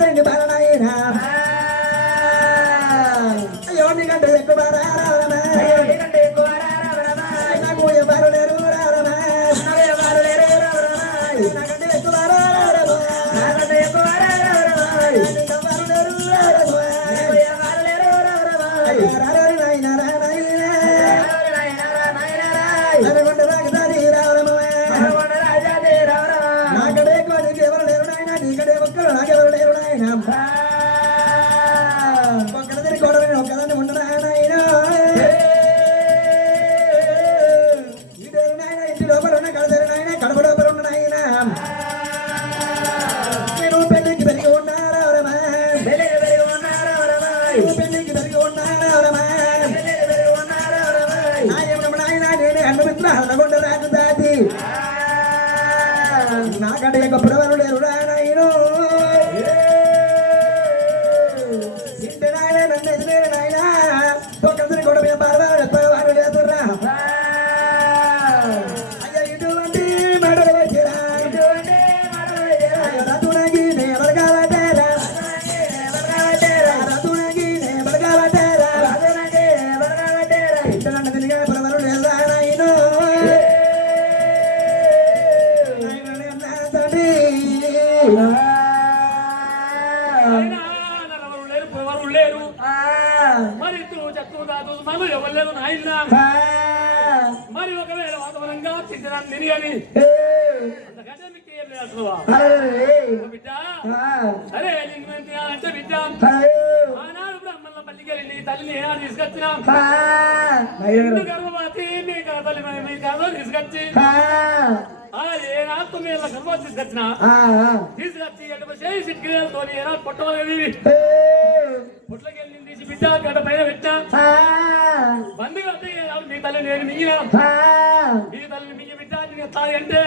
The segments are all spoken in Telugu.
తండ్రి బాలనాయనా అయ్యో నీకంటే ఎక్కువ నాకు ఎవరు లేరు నాకంటే ఎక్కువ నాకడే ఎవరు లేరు నాయన నీకడే ఒక్కరు నాకెవరు లేరు నాయన ఒక్కరి కొడవని ఒక్కదాన్ని ఉండరా నాయన ఇంటి లోపల ఉన్న కడదరు నాయన కడప లోపల ఉన్న నాయన నేను పెళ్లికి పెరిగి ఉన్నారా పెళ్లికి పెరిగి ఉన్నారా నాయన నేనే అన్నమిత్ర అన్నగొండ రాజు దాది నాకంటే గొప్పవారు లేరు నాయన ఇంటి నాయన నన్ను ఎదులేరు నాయన ఒకరిని కూడా మేము బాధవారు లేదురా అయ్యా ఇటువంటి మాటలు వచ్చిరా రతునగి ఎవరు కావటేరా రతునగి ఎవరు కావటేరా ఇంటి నన్ను తిరిగా పొలవరు లేరు నాయన మరి ఒకవేళ వాతావరణంగా తింటాను తిని కానీ బిడ్డ సరే అంటే బిడ్డ ఆనాడు బ్రహ్మల పల్లికి వెళ్ళి తల్లిని ఏనాడు తీసుకొచ్చినాం గర్భవతి మీ తల్లి మీ కాదు తీసుకొచ్చి ఏనాడు మీరు గర్భవతి తీసుకొచ్చిన తీసుకొచ్చి ఎటు సిట్కితో ఏనాడు పొట్టవలేదు పొట్లకి వెళ్ళి తీసి బిడ్డ గడ్డ పైన పెట్టా బంధుగా మీ తల్లి నేను మింగినా మీ తల్లిని మింగి బిడ్డ తాది అంటే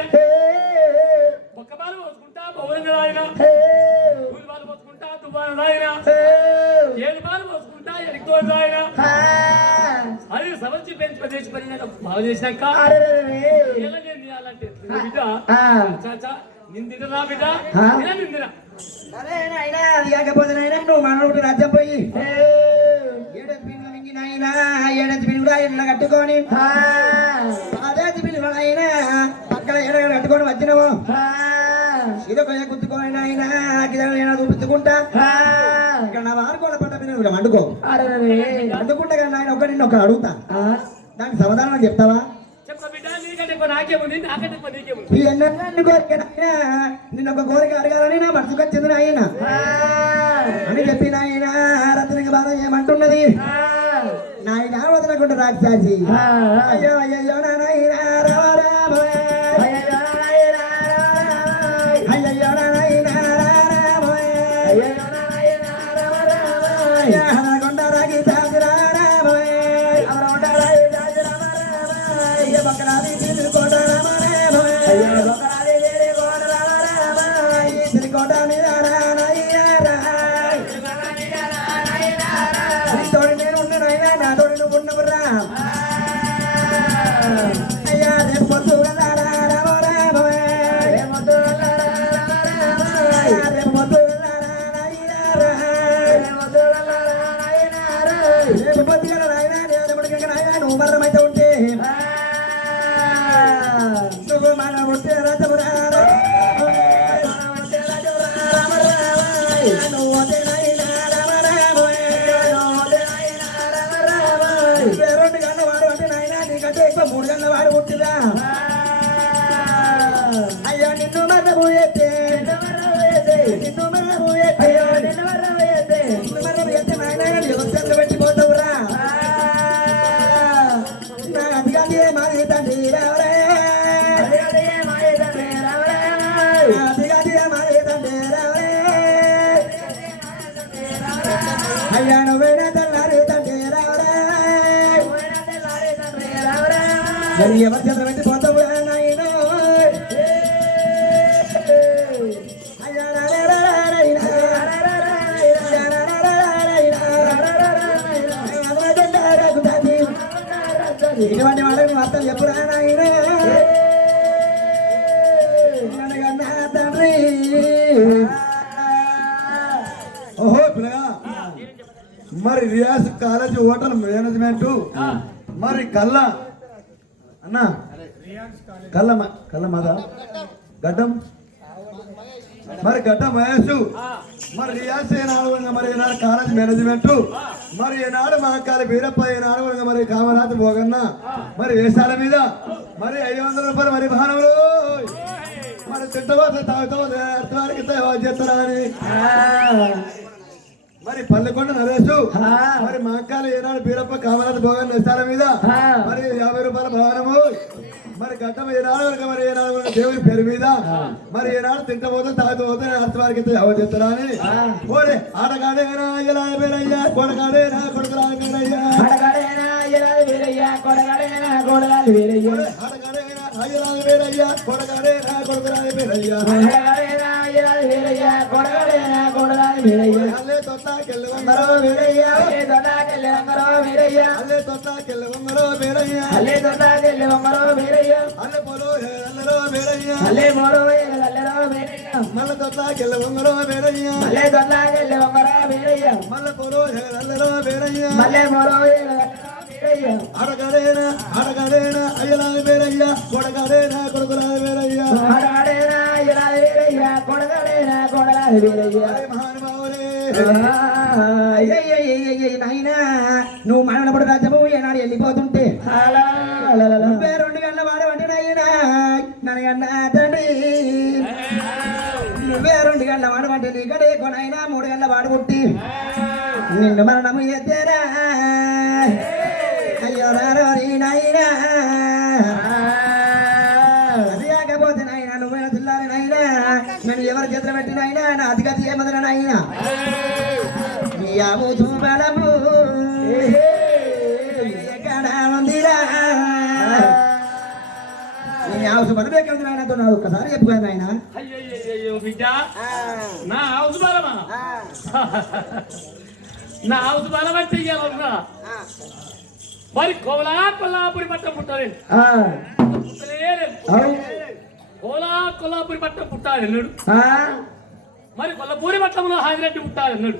ఒక్క బాలు పోసుకుంటా పౌరంగా రాయినా కూలి బాలు పోసుకుంటా తువ్వాను రాయినా ఏడు బాలు పోసుకుంటా ఎడితో రాయినా అది సమస్య పెంచి ప్రదేశ పడినాక బాగా చేసినాక ఎలా నేను చేయాలంటే బిడ్డ చాచా నిందిరా బిడ్డ నిందిరా అరే నాయనా అది కాకపోతే నాయన నువ్వు మనోడు రాజ్యం పోయి ఏడెత్తి పిన్నులు మింగి నాయనా ఏడెత్తి పిన్నులు ఇట్లా కట్టుకొని అదేత్తి పిన్నులు నాయన పక్కన ఏడ కట్టుకొని వచ్చినవు ఇదొక గుర్తుకోని నాయన గిదైనా చూపించుకుంటా ఇక్కడ నా వారుకోల పట్ట పిన్నులు వండుకో వండుకుంటా కదా నాయన ఒకటి నిన్ను ఒకటి అడుగుతా దానికి సమాధానం చెప్తావా నిన్న ఒక కోరిక అడగాలని నా మనసుకు వచ్చింది నాయన అని చెప్పి నాయన రత్నకి బాధ ఏమంటున్నది నాయన వదలకుండా రాక్షసి అయ్యో అయ్యో నాయన రామ రామ అయ్యో నాయన కొండ రాగి రాజు రామ బకరాది కోట రామ కోట మీద తోడి నేను ఉన్నాను నా తోడి నువ్వు ఉన్నవురా అయ్యా రేపు పొద్దు రామ రామ రేపు పొద్దు రేపు పొద్దుగల నాయన నువ్వు మరణమైతే ఉంటే నువ్వు మన ఉంటే రథమురా రెండు గంట వాడు అంటే నాయన నీకంటే ఎక్కువ 3 గంటల వాడు పుట్టిదా అయ్యో నిన్ను మరణము ఎత్తే నిన్ను మరణము ఎత్తే నాయన వ్యవస్థలు పెట్టిపోతావురా నా అధికారి మాది తండ్రి రావరే అధికారి మాది తండ్రి రావరే అయ్యా నువ్వేనా తల్లారి తండ్రి రావరే మరి ఎవరి చేత పెట్టి పోతావురా నాయన ఇటువంటి వాళ్ళని వార్తలు చెప్పురా నాయన తండ్రి మరి రియాజ్ కాలేజ్ హోటల్ మేనేజ్మెంట్ మరి కళ్ళ అన్న కళ్ళ మద గడ్డం మరి గడ్డం మహేష్ మరి రియాజ్ ఏనాడు మరి ఈనాడు కాలేజ్ మేనేజ్మెంట్ మరి ఈనాడు మహాకాళి వీరప్ప ఈనాడు మరి కామనాథ్ భోగన్న మరి వేషాల మీద మరి 500 రూపాయలు మరి భానములు మరి తిట్టబోతే తాగుతాం అర్థవారికి చేస్తారని మరి పల్లెకొండ నరేష్ మరి మహాకాళి ఈనాడు వీరప్ప కామనాథ్ భోగన్న వేషాల మీద మరి 50 రూపాయల భవనము మరి గడ్డం ఏనాడు వరకు మరి ఏనాడు వరకు దేవుని పేరు మీద మరి ఏనాడు తింటబోతే తాగుతూ అర్థవారికి చేస్తారని ఓరే ఆటగాడేనా ఇలా పేరయ్యా కొడగాడేనా కొడుకులా పేరయ్యా ఆటగాడేనా ఇలా పేరయ్యా కొడగాడేనా కొడగాలి పేరయ్యా ఆటగాడేనా ఇలా పేరయ్యా కొడగాడేనా కొడుకులా పేరయ్యా ఆటగాడేనా ఇలా పేరయ్యా కొడగాడేనా కొడగాలి పేరయ్యా అల్లే తొట్టాకెళ్ళి వంగరో పేరయ్యా అల్లే తొట్టాకెళ్ళి వంగరో పేరయ్యా అల్లే తొట్టాకెళ్ళి వంగరో పేరయ్యా అల్లే తొట్టాకెళ్ళి వంగరో పేరయ్యా అల్లే పోలో అల్లరో పేరయ్యా అల్లే పోలో అల్లరో పేరయ్యా మల్ల తొట్టాకెళ్ళి వంగరో పేరయ్యా అల్లే తొట్టాకెళ్ళి వంగరో పేరయ్యా మల్ల పోలో అల్లరో పేరయ్యా మల్లే పోలో అడగాడేనా అడగాడేనా అయ్యలా పేరయ్యా కొడగాడేనా కొడుకులా పేరయ్యా అడగాడేనా అయ్యలా పేరయ్యా కొడగాడేనా కొడలా పేరయ్యా మహానుభావులే నాయనా నువ్వు మనప్పుడు రాజ్యము ఏనాడు వెళ్ళిపోతుంటే 2 గంటల వాడవంటి నాయనా నన్నగన్న తండ్రి నువ్వే 2 గంటల వాడవంటి నీకడే కొనైనా 3 గంటల వాడుకుంటే నిన్ను మరణము ఎత్తేరా అయ్యో రారో నీ నాయనా అది కాకపోతే నాయన నువ్వైనా తిల్లాలి నాయనా నేను ఎవరి చేతులు పెట్టిన అయినా నా అధిగతి ఏమదన నాయనా నీ ఆముతు బలము ఎక్కడ ఉందిరా నీ ఆవుసు బలం ఎక్కడ ఉంది నాయనతో నా ఒక్కసారి చెప్పుకోను నాయన అయ్యో బిడ్డ నా హౌస్ బలమా నా హౌస్ బలం అంటే ఇయ్యాలన్నా మరి కొల్లాపురి పట్టం పుట్టాలి కొల్లాపురి పట్టం పుట్టాలి అన్నాడు మరి కొల్లపూరి పట్టంలో హాజిరెడ్డి పుట్టాలి అన్నాడు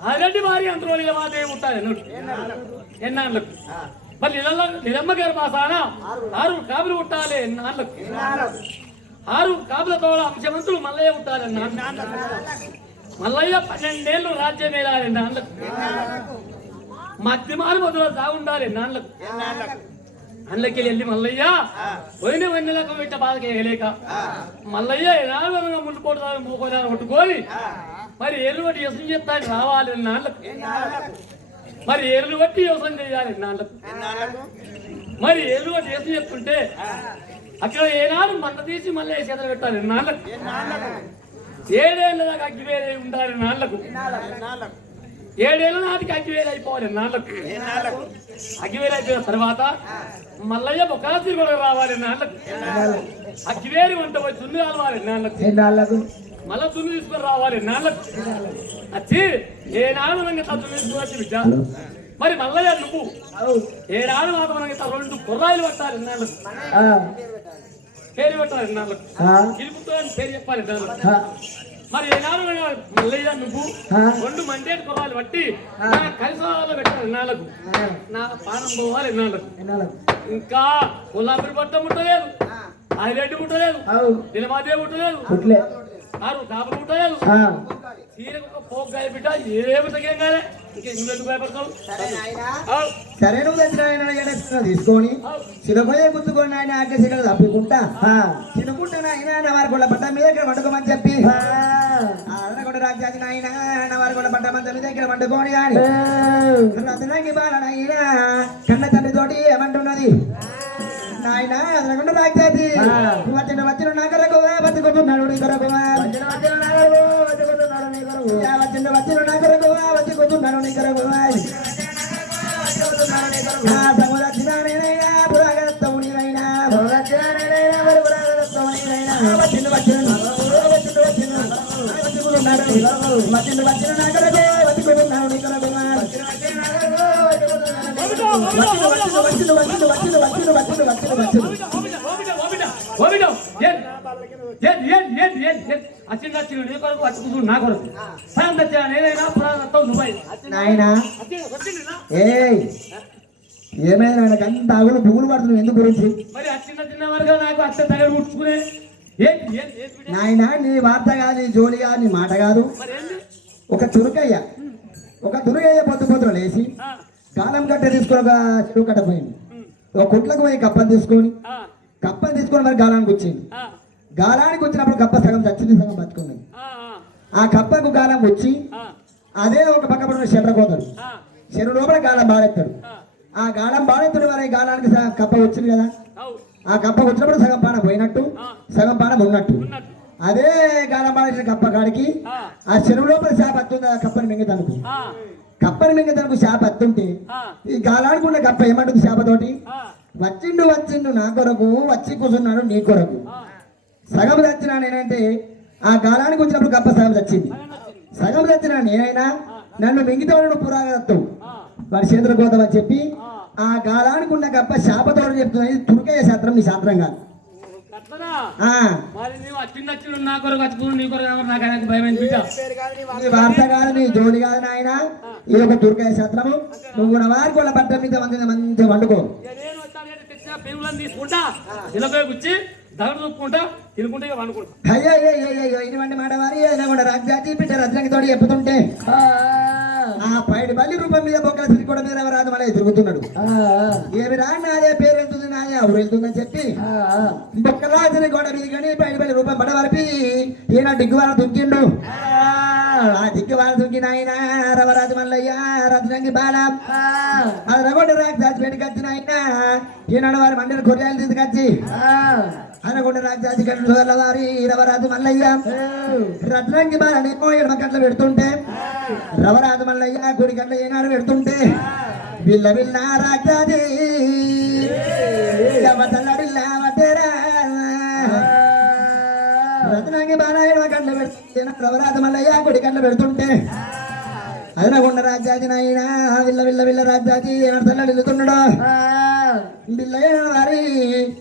హాజిరెడ్డి భార్య అంతలో నిలమాదేవి పుట్టాలి అన్నాడు ఎన్నాళ్ళకు మరి నిలమ్మ గారు మాసాన 6 కాపులు పుట్టాలి ఎన్నాళ్ళకు 6 కాపులతో అంశమంతులు మల్లయ్య పుట్టాలి అన్నాడు మల్లయ్య 12 ఏళ్ళు రాజ్యం వేయాలి నాళ్ళకు మధ్యమాలు మొదలు సాగుండాలి నాళ్ళకు అందులోకి వెళ్ళి మల్లయ్య పోయిన వెన్నెలకు పెట్ట బాధకి ఎగలేక మల్లయ్య ఎలాగో ముందు కొడతాను మూకోదాన్ని కొట్టుకొని మరి ఏళ్ళు బట్టి యోసం చేస్తాను రావాలి నాళ్ళకు మరి ఏళ్ళు బట్టి యోసం చేయాలి నాళ్ళకు మరి ఏళ్ళు బట్టి యోసం చేస్తుంటే అక్కడ ఏనాడు మంట తీసి మళ్ళీ చేతులు పెట్టాలి నాళ్ళకు 7 ఏళ్ళ దాకా అగ్గివేలై ఉండాలి నాళ్ళకు 7 ఏళ్ళ నాటికి అగ్గివేలు అయిపోవాలి నాళ్ళకు అగ్గివేలు అయిపోయిన తర్వాత మల్లయ్య బొకాసి కూడా రావాలి నాళ్ళకు అగ్గివేరి వంట పోయి తున్ని రావాలి నాళ్ళకు మళ్ళా తున్ని తీసుకొని రావాలి నాళ్ళకు వచ్చి ఏనాడు మనకి తున్ని తీసుకుని బిడ్డ మరి మల్లయ్య నువ్వు ఏనాడు మాకు మనకి 2 కుర్రాయిలు పట్టాలి నాళ్ళకు పేరు పెట్టాలి నాళ్ళకు గెలుపుతో పేరు చెప్పాలి నాళ్ళకు మరి ఏనాడు మల్లయ్య నువ్వు 2 మండేటి కుర్రాలు పట్టి కలిసాలో పెట్టాలి నాళ్ళకు నా పానం పోవాలి నాళ్ళకు ఇంకా కొల్లాపురి పట్టం పుట్టలేదు ఆదిరెడ్డి పుట్టలేదు నిలమాదేవి పుట్టలేదు 6 కాపులు పుట్టలేదు చీరకు పోగ్గాయ బిడ్డ ఏమి తగ్గేం కాలే ఇంకెందుకు భయపడతావు సరే నువ్వు తెచ్చిన తీసుకొని చిన్నపోయే గుర్తుకొని ఆయన ఆజ్ఞ శిఖలు తప్పుకుంటా చిన్నపుట్ట నాయన వారి గొడ్ల పట్ట మీద ఇక్కడ వండుకోమని చెప్పి ఆడగొండ రాజ్యాది నాయన వారి గొడ్ల పట్ట మంచం మీద ఇక్కడ వండుకోని కానీ రతనంగి బాలనైనా కన్న తండ్రితోటి ఏమంటున్నది నాయన అదనకుండా రాజ్యాది వచ్చిన నా కొరకు బతుకుంటున్నాడు నీ కొరకు వచ్చిన నా కొరకు బతుకుంటున్నాడు నీ కొరకు ఓ బిడ్డ అచ్చింది వచ్చింది నీ కొరకు వచ్చుకుంటు నా కొరకు సాయం తెచ్చా నేనైనా పురాణత్వం నువ్వు నాయనా ఏయ్ ఏమైనా నాకు అంత ఆగులు పువ్వులు పడుతున్నావు ఎందుకు గురించి మరి చిన్న వరకు నాకు అత్త తగడు ముట్టుకునే నాయనా నీ వార్త కాదు నీ జోలి కాదు నీ మాట కాదు ఒక చురుకయ్య పొద్దు పొద్దున లేచి కాలం కట్ట తీసుకొని ఒక చెరువు కట్ట పోయింది ఒక కుట్లకు పోయి కప్పని తీసుకొని మరి గాలానికి వచ్చింది గాలానికి వచ్చినప్పుడు కప్ప సగం చచ్చింది సగం బతుకుంది ఆ కప్పకు గాలం వచ్చి అదే ఒక పక్క పడిన చెట్ల కోతాడు చెరువు లోపల గాలం బాడెత్తాడు ఆ గాలం బాడెత్తాడు మరి గాలానికి కప్ప వచ్చింది కదా ఆ కప్ప వచ్చినప్పుడు సగం పాన పోయినట్టు సగం పాన ఉన్నట్టు అదే గాలం బాడేసిన కప్ప కాడికి ఆ చెరువు లోపల చేప అత్తుంది ఆ కప్పని మింగతనుకు చేప అత్తుంటే ఈ గాలానికి ఉన్న కప్ప ఏమంటుంది చేపతోటి వచ్చిండు నా కొరకు వచ్చి కూర్చున్నాడు నీ కొరకు సగం చచ్చినా నేనంటే ఆ గాలానికి వచ్చినప్పుడు కప్ప సగం చచ్చినా నేనైనా నన్ను మింగితోడు పురాగత్తవు వాడి చేతుల కోతం అని చెప్పి ఆ గాలానికి ఉన్న కప్ప శాపతోడు చెప్తున్నది తుర్కయ్య శాస్త్రం నీ శాస్త్రం కాదు నా కొరకు వచ్చుకుని నీ కొరకు నాకు భయం నీ వార్త కాదు నీ జోడి కాదు నాయన ఇది ఒక దుర్గయ్య శాస్త్రము నువ్వు నా వారికి వాళ్ళ బట్ట మీద మంచిగా వండుకో తీసుకుంటా ఇలా కూర్చి దగడు చూపుకుంటా తినుకుంటే వండుకుంటా అయ్యో ఇటువంటి మాట వారి కూడా రాజ్యాతి బిడ్డ రత్నంకి తోడు చెప్పుతుంటే ఆ పైడి బల్లి రూపం మీద బొక్కల శ్రీకోడ మీద రాదు మళ్ళీ తిరుగుతున్నాడు ఏమి రా నాదే పేరు వెళ్తుంది నాదే ఎవరు వెళ్తుందని చెప్పి బొక్కల శ్రీకోడ మీద కానీ పైడి బల్లి రూపం పడవరపి ఈయన దిగ్గువాల దుక్కిండు ఆ దిగ్గువాల దుక్కిన ఆయన రవరాజు మల్లయ్య రత్నంగి బాల అది రగొండ రాజాజి పెట్టి వచ్చిన ఆయన ఈనాడు వారి మండలి కొరియాలు తీసుకొచ్చి అనకొండ రాజాజి గంటల వారి రవరాజు మల్లయ్య రత్నంగి బాలని ఎడమ గంటలు పెడుతుంటే రవరాజు మల్లయ్య గుడి గంటల ఏనాడు పెడుతుంటే బిల్ల బిల్ల రాజాజి రత్నంగి బాల ఎడమ గంటలు పెడుతుంటే రవరాజు మల్లయ్య గుడి గంటలు పెడుతుంటే అదనకొండ రాజాజి నాయన విల్ల రాజాజి ఏనాడు తల్లడు వెళ్తున్నాడు బిల్ల వారి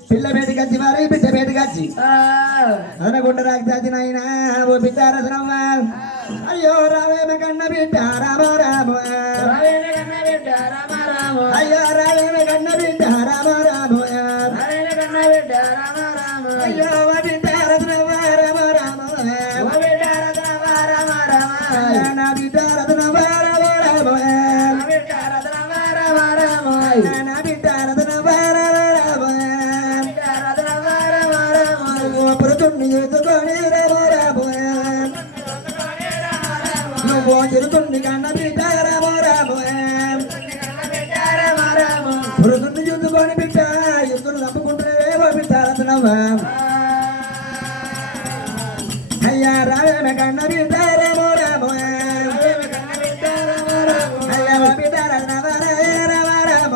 పిల్ల బయటకు వచ్చి వారి బిడ్డ బయటకు వచ్చి అనకొండ రాజాజి నాయన ఓ బిడ్డ రసనమ్మ అయ్యో రావేమ కన్న బిడ్డ రామ రామ అయ్యో రావేమ కన్న బిడ్డ రామ రామ అయ్యో బిడ్డ రసనమ్మ రామ రామ నా బిడ్డ రసనమ్మ రామ రామ నా బిడ్డ నువ్వు తిరుగుతుంది కన్న బిడ్డ రామ పురుషుని చూసుకొని బిడ్డ యుద్ధులు తప్పుకుంటున్నావేమో బిడ్డ రత్నమ్మా అయ్యా రావేమ కన్న బిడ్డ రామ అయ్యా బిడ్డ రత్నమ్మ రామ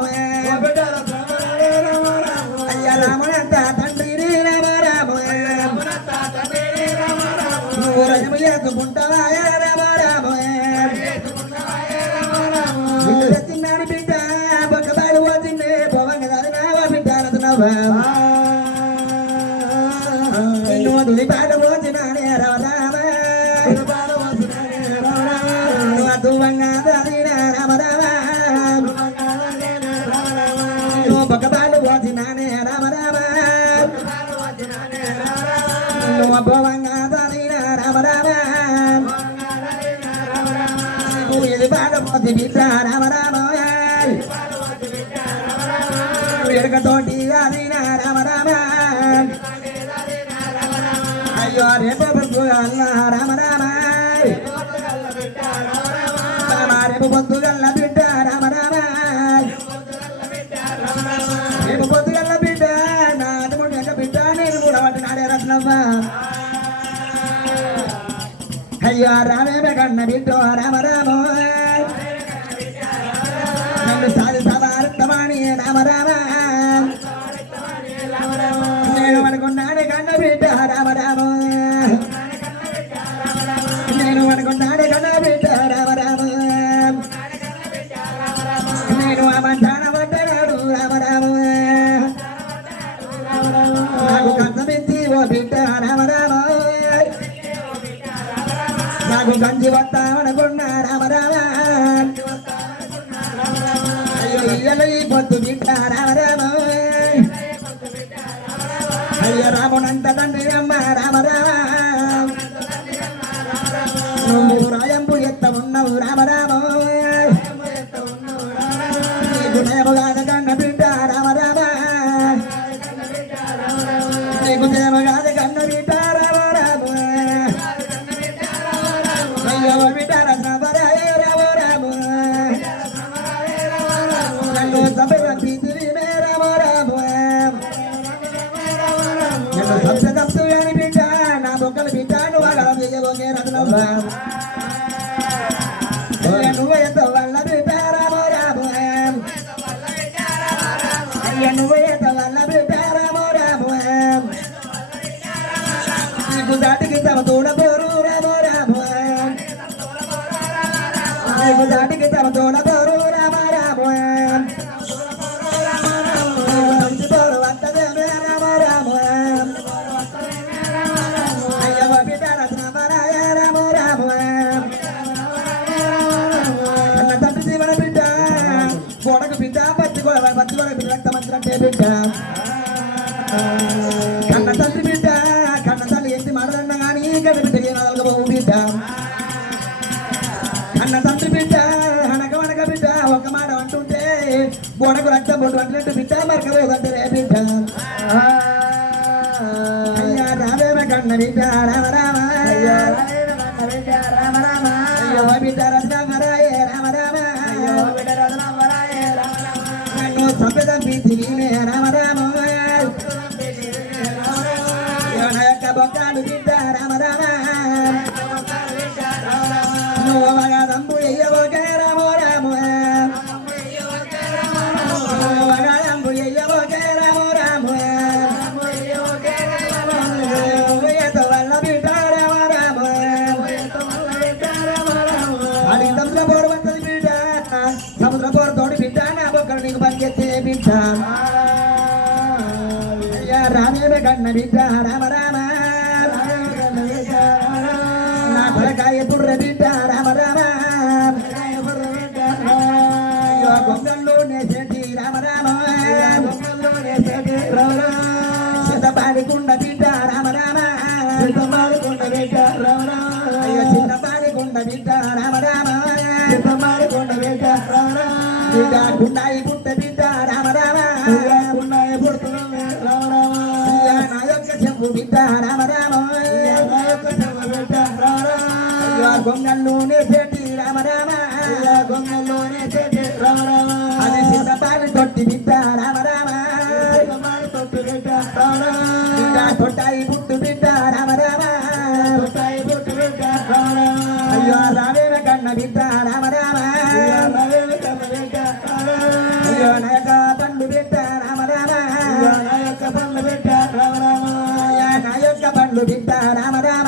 అయ్యా రామునంత తండ్రి రామ నువ్వు రజము చేసుకుంటావా తిన్నాడు బిడ్డ పక్క బాలు పోతుండే పోవంగా బిడ్డ రత్నవ్వా తుది పాట పోతున్నానే రామ తువంగా రామ పక్క బాలు పోతున్నానే రామ పోవంగా రామ ఇది పాట పోతి బిడ్డ రామ ఎడకతోటి అది రామ అయ్యో రేపు పొద్దుగల్ల రామ రేపు పొద్దుగల్ల బిడ్డ రామ రేపు పొద్దుగల్ల బిడ్డ నాటి బిడ్డ నేను కూడా వాటి నాడే రత్నమ్మ అయ్యో రామేమ కన్న బిడ్డ రామ నన్ను సాధి సవార్థమాని రామ నేను అనుకున్నానే కన్న బిడ్డ రామ నేను అనుకున్నానే కన్న బిడ్డ రామ నేను అమంటాన పడ్డాడు రామ నాకు కంచమే ఓ బిడ్డ రామ రామ నాకు గంజి వస్తామనుకున్నా రామ రామ అయ్యో ఇయ్యల ఈ పొద్దు బిడ్డ రామ రామ అయ్యో రామునంత తండ్రి అమ్మ రామ రామ నువ్వు రాయంపు ఎత్త ఉన్నావు రామ రామ నీకు నేమగాద కన్న బిడ్డ రామ రామ నీకు నేమగాద కన్న బిడ్డ రామ రామ అయ్యో బిడ్డ రసమరాయ రామ రామ నన్ను సభల ప్రీతిని మే రామ రామ నన్ను సబ్జ తప్పు అని బిడ్డ నా బొక్కలు బిడ్డ నువ్వు అలా దిగబోగే రత్నవ్వ నువ్వు ఎంత వల్ల బిడ్డ రామ రామ అయ్య నువ్వు ఎంత వల్ల బిడ్డ రామ రామ నీకు దాటికి తమ తోడబోరు రామ రామ నీకు దాటికి తమ తోడబోరు రామ రామ నీకు తోడు వద్దదే రామ రామ అయ్యవ బిడ్డ రత్నమరాయ రామ రామ అన్న తండ్రి జీవన బిడ్డ గోడకు బిడ్డ పచ్చి గోడ బిడ్డ రక్తమంత్రంటే బిడ్డ కన్న తండ్రి బిడ్డ కన్న తల్లి ఎత్తి మాటలన్నా కానీ కన్న బిడ్డకి నలగబోవు బిడ్డ కన్న తండ్రి బిడ్డ అనక బిడ్డ ఒక మాట అంటుంటే గోడకు రక్తం బొట్టు అంటున్నట్టు బిడ్డ మరకలేదంటే రే బిడ్డ అయ్యా రావేమ కన్న బిడ్డ రామ రామ అయ్యో బిడ్డ రత్నమరాయ రామ రామ నన్ను సంపదం ప్రీతిని రామ రామ నా యొక్క బొక్కాలు బిడ్డ రామ రామ నువ్వు మగాదంబు ఎయ్యబోకే రామ రామ నువ్వు మగాదంబు ఎయ్యబోకే రామ రామ నువ్వు ఎంత వల్ల బిడ్డ రామ రామ అది సముద్ర పోరు వస్తుంది బిడ్డ సముద్ర పోరు తోడి బిడ్డ నా బొక్కలు నీకు పనికెత్తే బిడ్డ అయ్యా రామేమే కన్న బిడ్డ రామ రామ నా తలకాయ బుర్ర బిడ్డ రామ రామ అయ్యో గొంగల్లోనే చేతి రామ రామ చిన్నపాడికుండ బిడ్డ రామ రామ అయ్యో చిన్నపాడికుండ బిడ్డ రామ రామ బిడ్డ గుండాయి పుట్ట బిడ్డ రామ రామ అయ్యా నా యొక్క చెంపు బిడ్డ రామ రామ అయ్యో గొంగల్లోనే చేతి రామ రామ అది చిన్నపాడి తొట్టి బిడ్డ రామ రామ బిడ్డ తొట్టాయి పుట్టు బిడ్డ రామ రామ అయ్యో రావేమ కన్న బిడ్డ రామ రామ అయ్యో నా యొక్క పండు బిడ్డ రామ రామ అయ్యా నా యొక్క పండ్లు బిడ్డ రామ రామ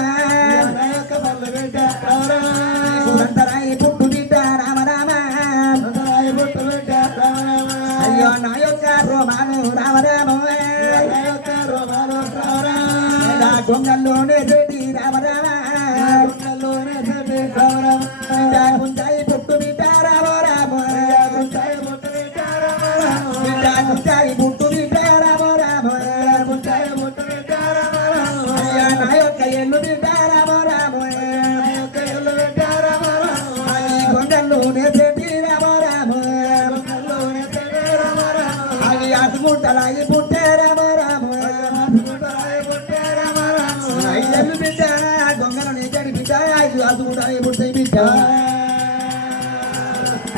సురంతరాయి పుట్టు బిడ్డ రామ రామ అయ్యో నా యొక్క రోమాను రామ రామ గొంగల్లోనే చేతి రామ రామ గుంజాయి పుట్టు బిడ్డ రామ రామ గుంజాయి పుట్టు బిడ్డ రామ రామ అయ్యా నా యొక్క ఎల్లు బిడ్డ రామ రామ గొంగల్లోనే చేతి రామ రామ అవి అతుముట్టలాగి పుట్టే రామ రామ ఐదు బిడ్డ గొంగలు నీకడి బిడ్డ ఐదు అతుముట్టలాగి పుట్టే బిడ్డ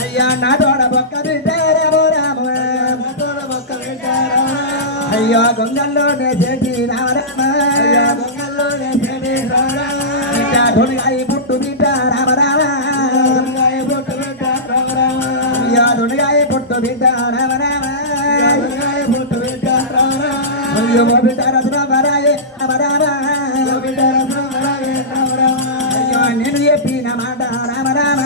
అయ్యా నా తోడ బొక్క బిడ్డ రామ రామ అయ్యా గొంగల్లోనే చేతి రామ రామ బిడ్డ దొడిగాయి పుట్టు బిడ్డ రామ రామ అయ్యా దొడిగాయి పుట్టు బిడ్డ రామ రామ అయ్యో బిడ్డ రత్నమరాయ రామ రామ అయ్యో నేను చెప్పిన మాట రామ రామ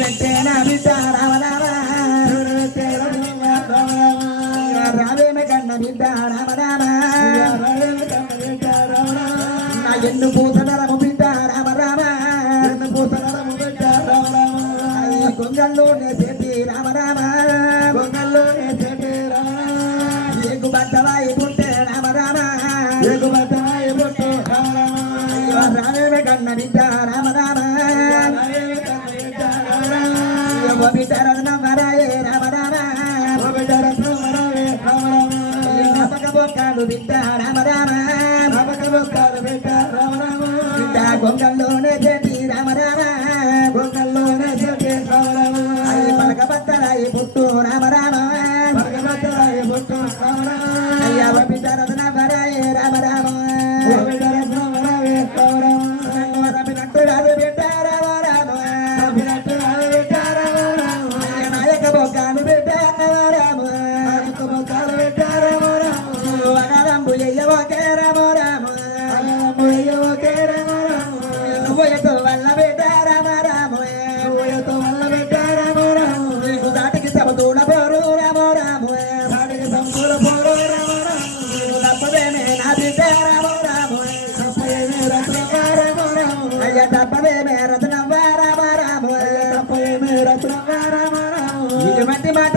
పెట్టేనా బిడ్డ రామ రామ రావేమ కన్న బిడ్డ రామ రామ నా ఎన్ను పూసనరము బిడ్డ రామ రామ గొంగల్లోనే చేతి రామ రామ ఏగు బట్టవాయి పుట్టే రామ రామ రామే కన్న బిడ్డ రామ రామ బిడ్డ రత్నవరాయే రామ రామ నమ్మక బొక్కలు బిడ్డ రామ రామ బిడ్డ గొంగల్లోనే చేతి రామ రామ పలక బత్తరాయి పుట్టు రామ రామ అయ్యా బిడ్డ రత్నవరాయే రామ రామ రమినట్టు రాదు బిడ్డ రామ రామ నాయక బొక్కలు బిడ్డ రామ వగరంబు ఎయ్యవోకే రామ రామ నువ్వుయతో వల్ల బిడ్డ రామ రామ నీకు దాటికి సమతూడ పోరు రామ రామ తప్పదేమే నా బిడ్డ రామ రామ అయ్య తప్పదేమే రత్నవ్వ రామ రామ ఇటువంటి మాట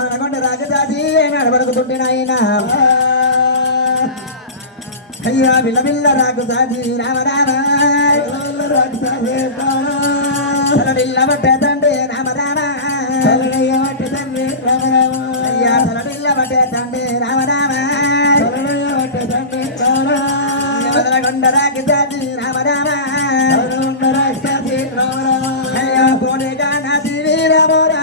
అనగొండ రాగదాది నడబడుకుతుంటే నాయన అయ్యా బిల్ల రాగదాది రామ రామ తలడిల్ల బట్టే తండ్రి రామ రామ అయ్యా తలడిల్ల బట్టే తండ్రి రామ రామ కొండ రాగదాది రామ రామ అయ్యా పోనీ గానా రామ